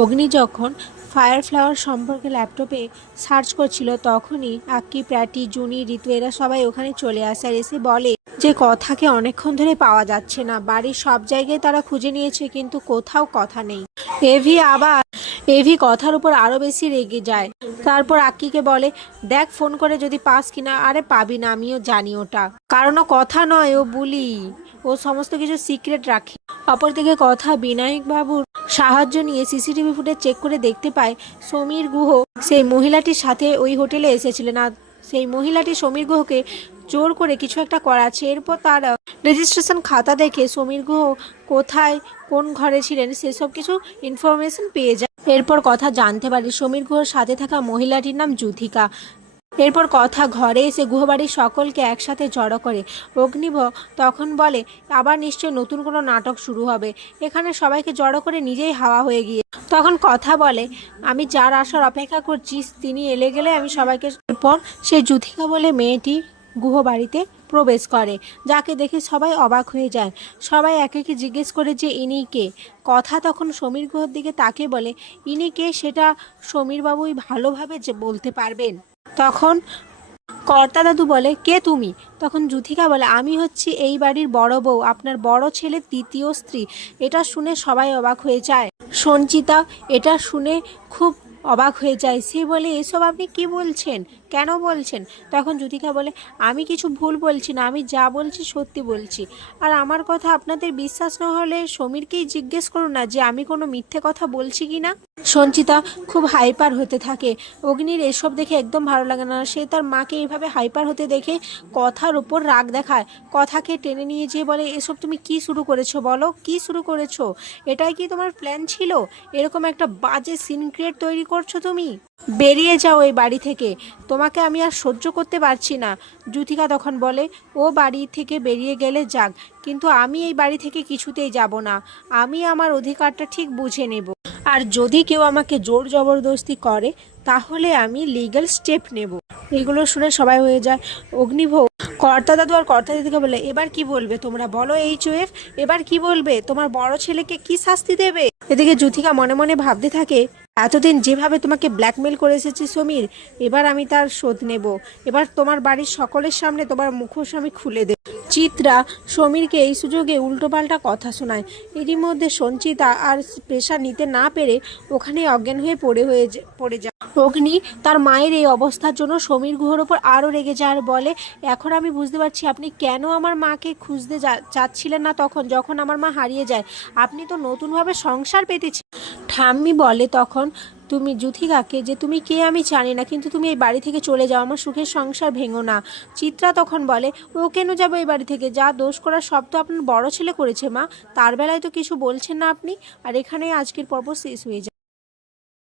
অগ্নি যখন fire flower সম্পর্কে ল্যাপটপে সার্চ করছিল তখনই আক্কি, প্র্যাটি, জুনি, ঋতু এরা সবাই ওখানে চলে আসে আর এসে বলে যে কথাকে অনেকক্ষণ ধরে পাওয়া যাচ্ছে না। বাড়ির সব জায়গায় তারা খুঁজে নিয়েছে কিন্তু কোথাও কথা নেই। এভি কথার উপর আরো বেশি রেগে যায়। তারপর আক্কিকে বলে, দেখ ফোন করে যদি পাস কিনা। আরে পাবি না, আমিও জানি ওটা, কারণ ও কথা নয়, ও বুলি, ও সমস্ত কিছু সিক্রেট রাখে। অপরদিকে কথা বিনায়ক বাবুর সাহায্য নিয়ে সিসিটিভি ফুটেজ চেক করে দেখতে পায় সমীর গুহ সেই মহিলাটির সাথে ওই হোটেলে এসেছিলেন আর সেই মহিলাটি সমীর গুহকে জোর করে কিছু একটা করাচ্ছে। এরপর তার রেজিস্ট্রেশন খাতা দেখে সমীর গুহ কোথায় কোন ঘরে ছিলেন সেসব কিছু ইনফরমেশন পেয়ে যায়। এরপর কথা জানতে পারে সমীর গুহর সাথে থাকা মহিলাটির নাম যুথিকা। এরপর কথা ঘরে এসে গুহবাড়ির সকলকে একসাথে জড়ো করে। অগ্নিভ তখন বলে, আবার নিশ্চয় নতুন কোনো নাটক শুরু হবে। এখানে সবাইকে জড়ো করে নিজেই হাওয়া হয়ে গিয়ে তখন কথা বলে, আমি যার আসার অপেক্ষা করছি তিনি এলে গেলে আমি সবাইকে। এরপর সে যুথিকা বলে মেয়েটি গুহবাড়িতে প্রবেশ করে, যাকে দেখে সবাই অবাক হয়ে যায়। সবাই একে একে জিজ্ঞেস করে যে ইনি কে। কথা তখন সমীর গুহর দিকে তাকে বলে, ইনি কে সেটা সমীরবাবুই ভালোভাবে যে বলতে পারবেন। তখন কর্তা দাদু বলে, কে তুমি? তখন যুথিকা বলে, আমি হচ্ছি এই বাড়ির বড় বউ, আপনার বড় ছেলের তৃতীয় স্ত্রী। এটা শুনে সবাই অবাক হয়ে যায়। সঞ্চিতা এটা শুনে খুব অবাক হয়ে যায়। সে বলে, এসব আপনি কি বলছেন, কেন বলছেন? তখন যুথিকা বলে, আমি কিছু ভুল বলছি না, আমি যা বলছি সত্যি বলছি। আর আমার কথা আপনাদের বিশ্বাস না হলে সমীরকেই জিজ্ঞেস করুন না যে আমি কোনো মিথ্যে কথা বলছি কি না। সঞ্চিতা খুব হাইপার হতে থাকে। অগ্নির এসব দেখে একদম ভালো লাগে না। সে তার মাকে এইভাবে হাইপার হতে দেখে কথার উপর রাগ দেখায়। কথাকে টেনে নিয়ে যেয়ে বলে, এসব তুমি কি শুরু করেছো, বলো কি শুরু করেছো? এটাই কি তোমার প্ল্যান ছিল? এরকম একটা বাজে সিন ক্রিয়েট তৈরি করছো তুমি? বেরিয়ে যাও এই বাড়ি থেকে, তোমাকে আমি আর সহ্য করতে পারছি না। যুথিকা তখন বলে, ও বাড়ি থেকে বেরিয়ে গেলে যাক, কিন্তু আমি এই বাড়ি থেকে কিছুতেই যাব না। আমি আমার অধিকারটা ঠিক বুঝে নেব, আর যদি কেউ আমাকে জোর জবরদস্তি করে তাহলে আমি লিগ্যাল স্টেপ নেব। এগুলো শুনে সবাই হয়ে যায়। অগ্নিভ কর্তা দাদু আর কর্তা দিদিকে বলে, এবার কি বলবে তোমরা, বলো এইচওএফ, এবার কি বলবে? তোমার বড় ছেলেকে কি শাস্তি দেবে? এদিকে যুথিকা মনে মনে ভাবতে থাকে, এতদিন যেভাবে তোমাকে ব্ল্যাকমেল করে এসেছি সমীর, এবার আমি তার শোধ নেব। এবার তোমার বাড়ির সকলের সামনে তোমার মুখোশ আমি খুলে দেব। চিত্রা সমীরকে এই সুযোগে উল্টোপাল্টা কথা শোনায়। এরই মধ্যে সঞ্চিতা আর প্রেশার নিতে না পেরে ওখানে অজ্ঞান হয়ে পড়ে যায়। অগ্নি তার মায়ের এই অবস্থার জন্য সমীর গুহর ওপর আরও রেগে যায় আর বলে, এখন আমি বুঝতে পারছি আপনি কেন আমার মাকে খুঁজতে চাচ্ছিলেন না তখন যখন আমার মা হারিয়ে যায়। আপনি তো নতুনভাবে সংসার পেতেছেন। ঠাম্মি বলে তখন তুমি যুথিকাকে যে তুমি কে আমি জানি না, কিন্তু তুমি এই বাড়ি থেকে চলে যাও, আমার সুখের সংসার ভেঙো না। চিত্রা তখন বলে, ও কেন যাবো এই বাড়ি থেকে? যা দোষ করার সব তো আপনার বড় ছেলে করেছে মা, তার বেলায় তো কিছু বলছেন না আপনি। আর এখানে আজকের পর্ব শেষ হয়ে যায়।